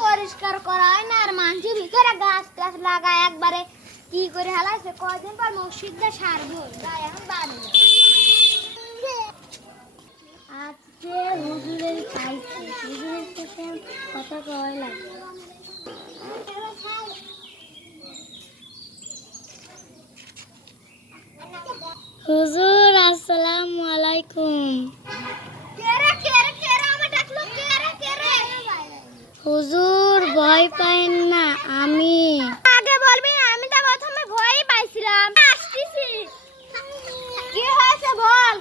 পরিষ্কার করা হয় না আর মানুষ ভিতরে গাছ টাছ লাগায় একবারে কি করে হালাইছে কয়দিন পর মসজিদটা সারবো তাই এখন বাড়ি আজকে হুজুরের খাইছে হুজুরের সাথে কথা কয় লাগে হুজুর আসসালামু আলাইকুম হুজুর ভয় পাইন না আমি আগে বলবি আমি তো প্রথমে ভয়ই পাইছিলাম আসতেছি কি হয়েছে বল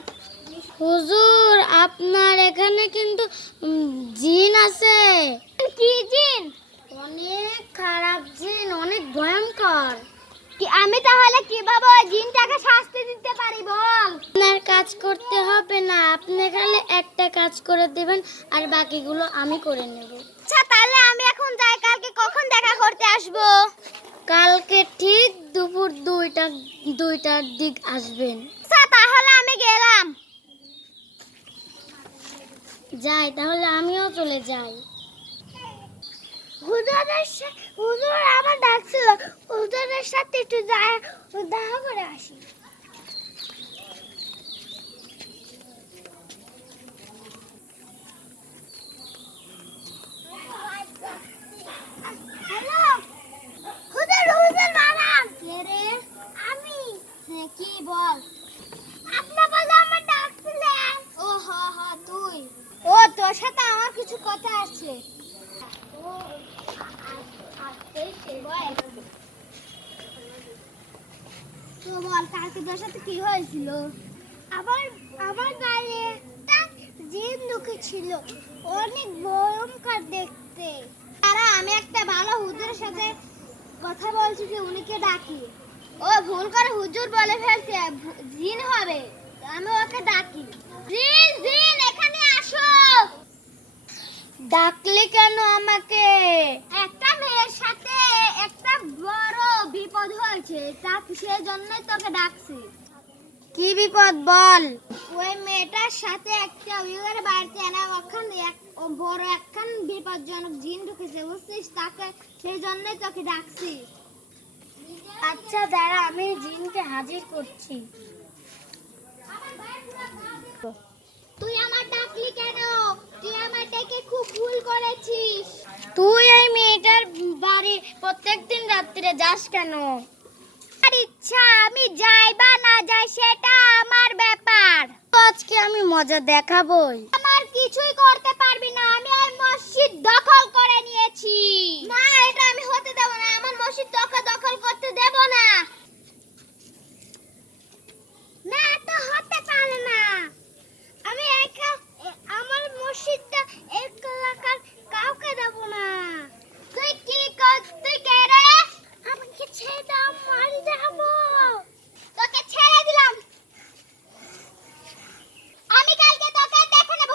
হুজুর আপনার এখানে কিন্তু জিন আছে কি জিন অনেক খারাপ জিন অনেক ভয়ঙ্কর কি আমি তাহলে কিভাবে ওই জিনটাকে শাস্তি দিতে পারি বল আপনার কাজ করতে হবে না আপনি খালি একটা কাজ করে দিবেন আর বাকিগুলো আমি করে নেব আচ্ছা তাহলে আমি এখন যাই কালকে কখন দেখা করতে আসব কালকে ঠিক দুপুর 2টার দিক আসবেন আচ্ছা তাহলে আমি গেলাম যাই তাহলে আমিও চলে যাই হুজুর আমার ডাকছিল হুজুরের সাথে একটু দেখা করে আসি হ্যালো হুজুর বাবা কে রে আমি কি বল আপনি বলে আমার ডাকছিলেন ও হ্যাঁ তুই ও তোর সাথে আমার কিছু কথা আছে তো বল কালকে তোর সাথে কি হয়েছিল আবার আমার বাইরে একটা জিন ঢুকেছিল অনেক ভয়ঙ্কর দেখতে তারা আমি একটা ভালো হুজুরের সাথে কথা বলছি যে উনিকে ডাকি ও ভুল করে হুজুর বলে ফেলছে জিন হবে আমি ওকে ডাকি জিন জিন এখানে আসো ডাকলে কেন আমাকে একটা মেয়ের সাথে একটা বড় বিপদ হয়েছে তা সেজন্যই তোকে ডাকছি কি বিপদ বল ওই মেয়েটার সাথে একটা বিয়ের বাড়িতে এনে ওখানে বড় একখান বিপজ্জনক জিন ঢুকেছে বুঝছিস তাকে সেই জন্যই তোকে ডাকছি আচ্ছা দাঁড়া আমি জিনকে হাজির করছি তুই আমার ডাকলি কেন তুই আমার ডেকে খুব ভুল করেছিস তুই এই মেয়েটার বাড়ি প্রত্যেকদিন রাত্রে যাস কেন আর ইচ্ছা আমি যাই বা না যাই সেটা আমার ব্যাপার আজকে আমি মজা দেখাবই আমার কিছুই করতে পারবি না আমি এই মসজিদ দখল করে নিয়েছি না এটা আমি হতে দেব না আমার মসজিদ দখল করতে দেব না না তো হতে পারে না আমি আমার মসজিদটা এক এলাকার কাউকে দেব না তুই কি করতে রে আমাকে ছেড়ে দাও মারি যাব তোকে ছেড়ে দিলাম আমি কালকে তোকে দেখে নেব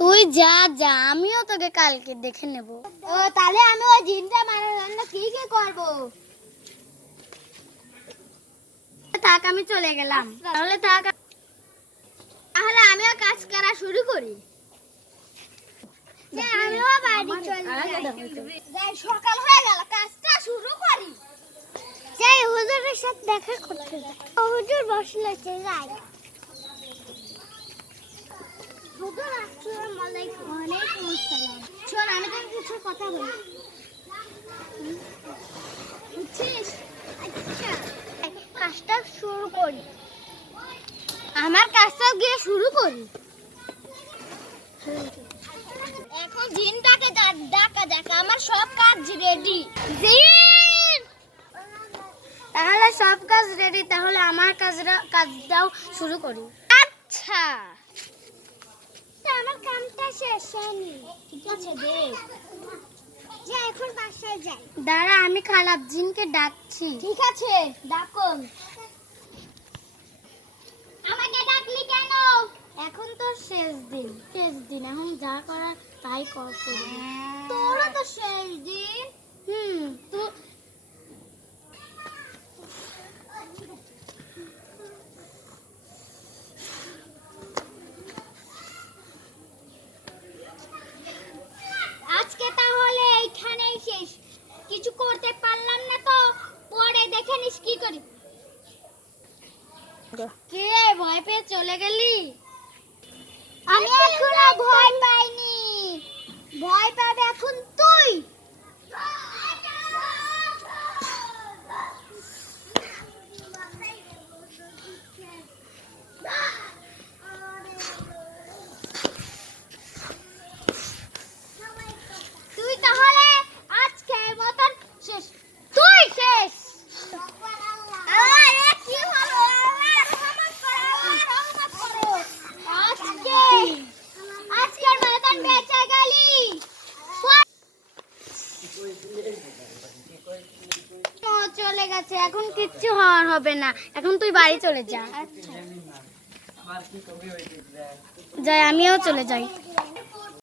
তুই যা যা আমিও তোকে কালকে দেখে নেব ও তাহলে আমি ওই জিনটা মারার জন্য কি কি করব থাক আমি চলে গেলাম তাহলে থাক তাহলে আমিও কাজ করা শুরু করি যে আমিও বাড়ি চলে যাই সকাল হয়ে গেল কাজটা শুরু করি যাই হুজুরের সাথে দেখা করতে হুজুর বসলে যাই হুজুর আসসালামু আলাইকুম ওয়ালাইকুম আসসালাম শোন আমি তোকে কিছু কথা বলি বুঝছিস আচ্ছা কাজটা শুরু করি আমার কাজটা গিয়ে শুরু করি এখন জিনটাকে ডাকা যাক আমার সব কাজ রেডি জিন তাহলে সব কাজ রেডি তাহলে আমার কাজটাও শুরু করি আচ্ছা আমার কামটা শেষ হয়নি ঠিক আছে দেখ যে এখন বাসায় যাই দাঁড়া আমি খারাপ জিনকে ডাকছি ঠিক আছে ডাকুন আমাকে ডাকলি কেন এখন তো শেষ দিন এখন যা করার তাই করি তোরা তো শেষ দিন তো আজকে তাহলে এইখানেই শেষ, কিছু করতে পারলাম না তো পরে দেখে নিস কি করি। কে ভয় পেয়ে চলে গেলি? আমি এখনো ভয় পাইনি, ভয় পাবে এখন তুই। তুই তাহলে আজকের মতন শেষ, তুই শেষ। আজকের মতন বেঁচে গেলি। ও চলে গেছে, এখন কিচ্ছু হওয়ার হবে না, এখন তুই বাড়ি চলে যা। যাই, আমিও চলে যাই।